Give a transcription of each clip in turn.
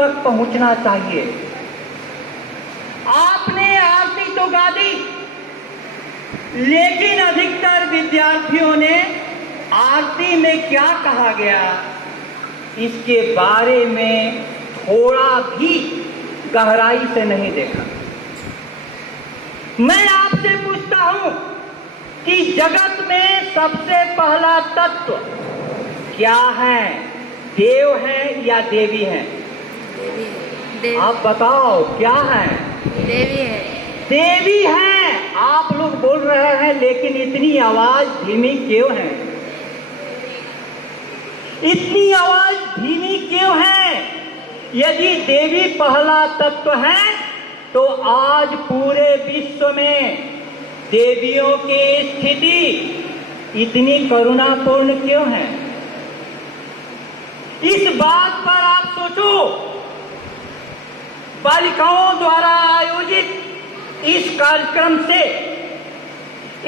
तक पहुंचना चाहिए। आपने आरती तो गा दी, लेकिन अधिकतर विद्यार्थियों ने आरती में क्या कहा गया इसके बारे में थोड़ा भी गहराई से नहीं देखा। मैं आपसे पूछता हूं कि जगत में सबसे पहला तत्व क्या है? देव है या देवी है? देवी। आप बताओ क्या है? देवी है। देवी है। आप लोग बोल रहे हैं, लेकिन इतनी आवाज धीमी क्यों है? इतनी आवाज धीमी क्यों है? यदि देवी पहला तत्व है तो आज पूरे विश्व में देवियों की स्थिति इतनी करुणापूर्ण क्यों है? इस बात पर आप सोचो। बालिकाओं द्वारा आयोजित इस कार्यक्रम से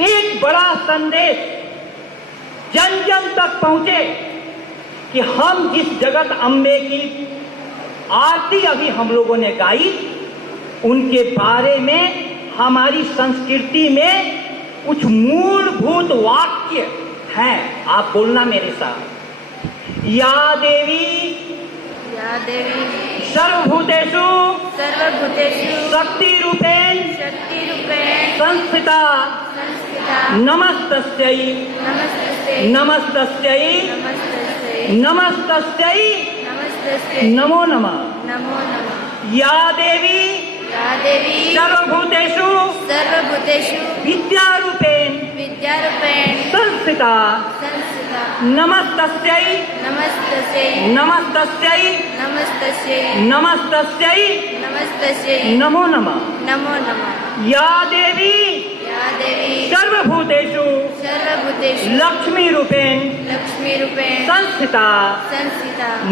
एक बड़ा संदेश जन जन तक पहुंचे कि हम जिस जगत अम्बे की आरती अभी हम लोगों ने गाई, उनके बारे में हमारी संस्कृति में कुछ मूलभूत वाक्य हैं। आप बोलना मेरे साथ। या देवी सर्वभूतेषु शक्ति रूपेण संस्थिता नमस्तस्यै नमस्तस्यै नमस्तस्यै नमो नमः। या देवी सर्वभूतेषु विद्यारूपेण संस्थिता नमस्तस्यै नमस्तस्यै नमस्तस्यै नमो नमः। या देवी सर्वभूतेषु लक्ष्मी रूपेण संस्थिता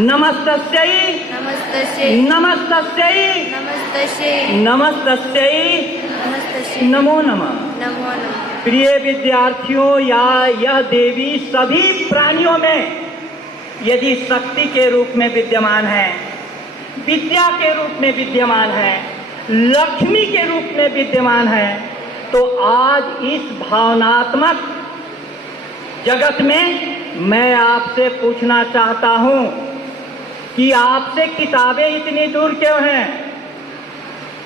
नमस्तस्यै नमस्तस्यै नमस्तस्यै नमो नमः। प्रिय विद्यार्थियों, यह देवी सभी प्राणियों में यदि शक्ति के रूप में विद्यमान है, विद्या के रूप में विद्यमान है, लक्ष्मी के रूप में विद्यमान है, तो आज इस भावनात्मक जगत में मैं आपसे पूछना चाहता हूं कि आपसे किताबें इतनी दूर क्यों हैं?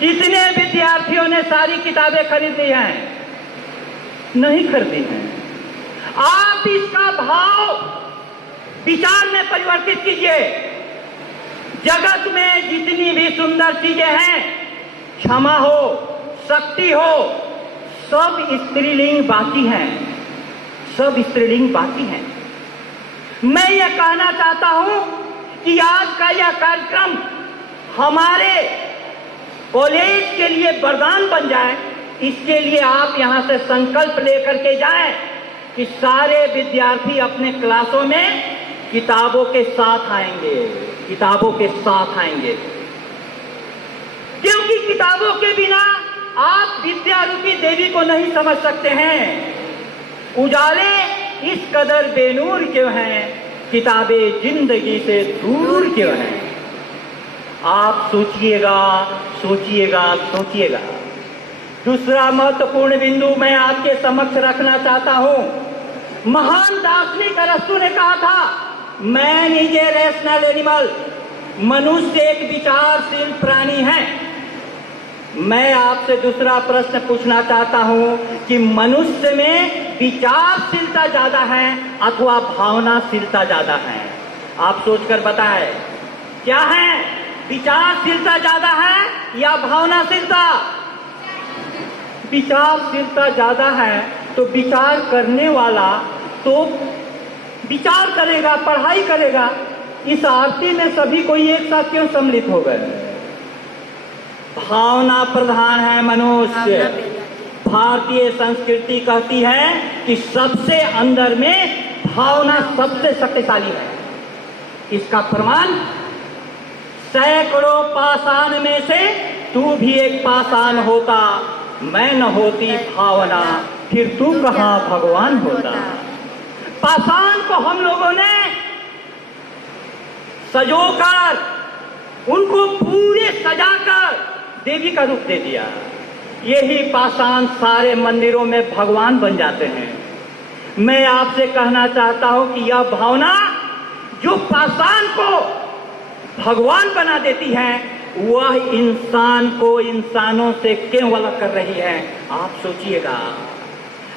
कितने विद्यार्थियों ने सारी किताबें खरीद ली हैं? नहीं खरीदी हैं। आप इसका भाव विचार में परिवर्तित कीजिए। जगत में जितनी भी सुंदर चीजें हैं, क्षमा हो, शक्ति हो, सब स्त्रीलिंग बाकी हैं, सब स्त्रीलिंग बाकी हैं। मैं यह कहना चाहता हूं कि आज का यह कार्यक्रम हमारे कॉलेज के लिए वरदान बन जाए। इसके लिए आप यहां से संकल्प लेकर के जाएं कि सारे विद्यार्थी अपने क्लासों में किताबों के साथ आएंगे, किताबों के साथ आएंगे, क्योंकि किताबों के बिना आप विद्या रूपी देवी को नहीं समझ सकते हैं। उजाले इस कदर बेनूर क्यों हैं? किताबें जिंदगी से दूर क्यों हैं? आप सोचिएगा, सोचिएगा, सोचिएगा। दूसरा महत्वपूर्ण बिंदु मैं आपके समक्ष रखना चाहता हूं। महान दार्शनिक अरस्तु ने कहा था, man is a rational animal, मनुष्य एक विचारशील प्राणी है। मैं आपसे दूसरा प्रश्न पूछना चाहता हूं कि मनुष्य में विचारशीलता ज्यादा है अथवा भावनाशीलता ज्यादा है? आप सोचकर बताएं, क्या है? विचारशीलता ज्यादा है या भावनाशीलता? विचारशीलता ज्यादा है तो विचार करने वाला तो विचार करेगा, पढ़ाई करेगा। इस आरती में सभी कोई एक साथ क्यों सम्मिलित हो गए? भावना प्रधान है मनुष्य। भारतीय संस्कृति कहती है कि सबसे अंदर में भावना सबसे शक्तिशाली है। इसका प्रमाण सैकड़ों पाषाण में से तू भी एक पाषाण होता, मैं न होती भावना, फिर तू कहाँ भगवान होता। पाषाण को हम लोगों ने सजोकर उनको पूरे सजाकर देवी का रूप दे दिया। यही पाषाण सारे मंदिरों में भगवान बन जाते हैं। मैं आपसे कहना चाहता हूं कि यह भावना जो पाषाण को भगवान बना देती है, वह इंसान को इंसानों से क्यों अलग कर रही है? आप सोचिएगा।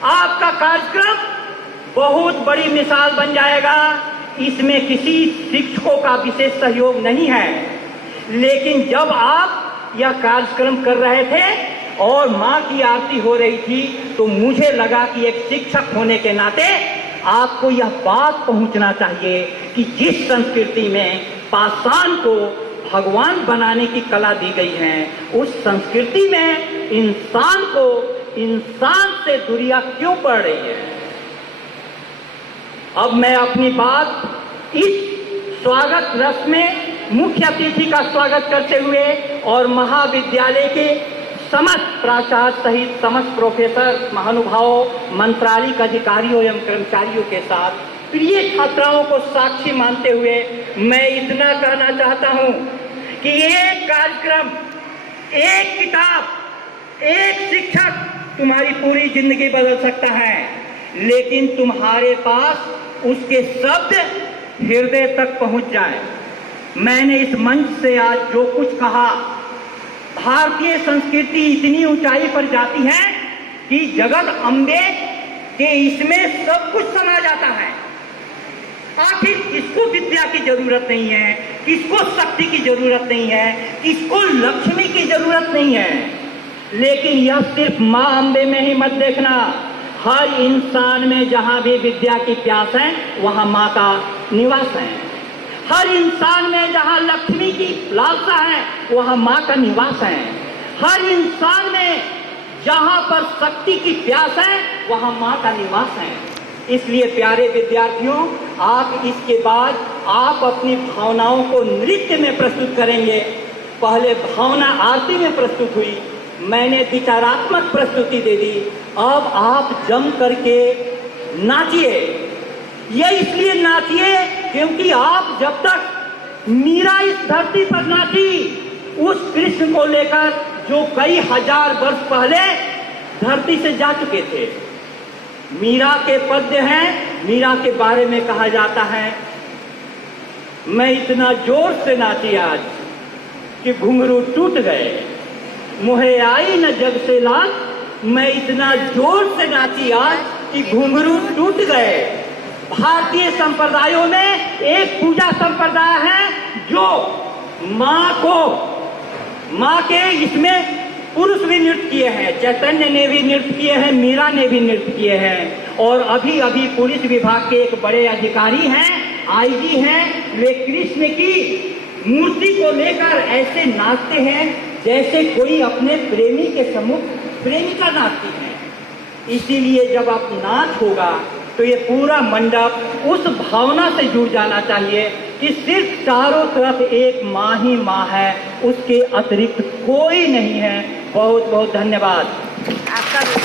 आपका कार्यक्रम बहुत बड़ी मिसाल बन जाएगा। इसमें किसी शिक्षकों का विशेष सहयोग नहीं है, लेकिन जब आप यह कार्यक्रम कर रहे थे और मां की आरती हो रही थी, तो मुझे लगा कि एक शिक्षक होने के नाते आपको यह बात पहुंचना चाहिए कि जिस संस्कृति में पाषाण को भगवान बनाने की कला दी गई है, उस संस्कृति में इंसान को इंसान से दूरियां क्यों पड़ रही है? अब मैं अपनी बात इस स्वागत रस में मुख्य अतिथि का स्वागत करते हुए और महाविद्यालय के समस्त प्राचार्य सहित समस्त प्रोफेसर, महानुभावों, मंत्रालय अधिकारियों एवं कर्मचारियों के साथ प्रिय छात्राओं को साक्षी मानते हुए मैं इतना कहना चाहता हूं कि एक कार्यक्रम, एक किताब, एक शिक्षक तुम्हारी पूरी जिंदगी बदल सकता है, लेकिन तुम्हारे पास उसके शब्द हृदय तक पहुंच जाए। मैंने इस मंच से आज जो कुछ कहा, भारतीय संस्कृति इतनी ऊंचाई पर जाती है कि जगत अम्बे के इसमें सब कुछ समा जाता है। आखिर किसको विद्या की जरूरत नहीं है, किसको शक्ति की जरूरत नहीं है, किसको लक्ष्मी की जरूरत नहीं है, लेकिन यह सिर्फ मां अम्बे में ही मत देखना। हर इंसान में जहां भी विद्या की प्यास है, वहां मां का निवास है। हर इंसान में जहां लक्ष्मी की लालसा है, वहां मां का निवास है। हर इंसान में जहां पर शक्ति की प्यास है, वहां मां का निवास है। इसलिए प्यारे विद्यार्थियों, आप इसके बाद आप अपनी भावनाओं को नृत्य में प्रस्तुत करेंगे। पहले भावना आरती में प्रस्तुत हुई, मैंने विचारात्मक प्रस्तुति दे दी, अब आप जम करके नाचिए। ये इसलिए नाचिए क्योंकि आप जब तक मीरा इस धरती पर नाची, उस कृष्ण को लेकर जो कई हजार वर्ष पहले धरती से जा चुके थे। मीरा के पद्य हैं, मीरा के बारे में कहा जाता है, मैं इतना जोर से नाची आज कि घुंघरू टूट गए, मुहे आई न जग से लाज, मैं इतना जोर से नाची आज कि घुंघरू टूट गए। भारतीय संप्रदायों में एक पूजा संप्रदाय है जो माँ के इसमें पुरुष भी नृत्य किए हैं, चैतन्य ने भी नृत्य किए हैं, मीरा ने भी नृत्य किए हैं। और अभी अभी पुलिस विभाग के एक बड़े अधिकारी हैं, आईजी हैं, वे कृष्ण की मूर्ति को लेकर ऐसे नाचते हैं जैसे कोई अपने प्रेमी के सम्मुख प्रेमिका नाचती है। इसीलिए जब आप नाच होगा तो ये पूरा मंडप उस भावना से जुड़ जाना चाहिए कि सिर्फ चारों तरफ एक माँ ही माँ है, उसके अतिरिक्त कोई नहीं है। बहुत बहुत धन्यवाद। आपका भी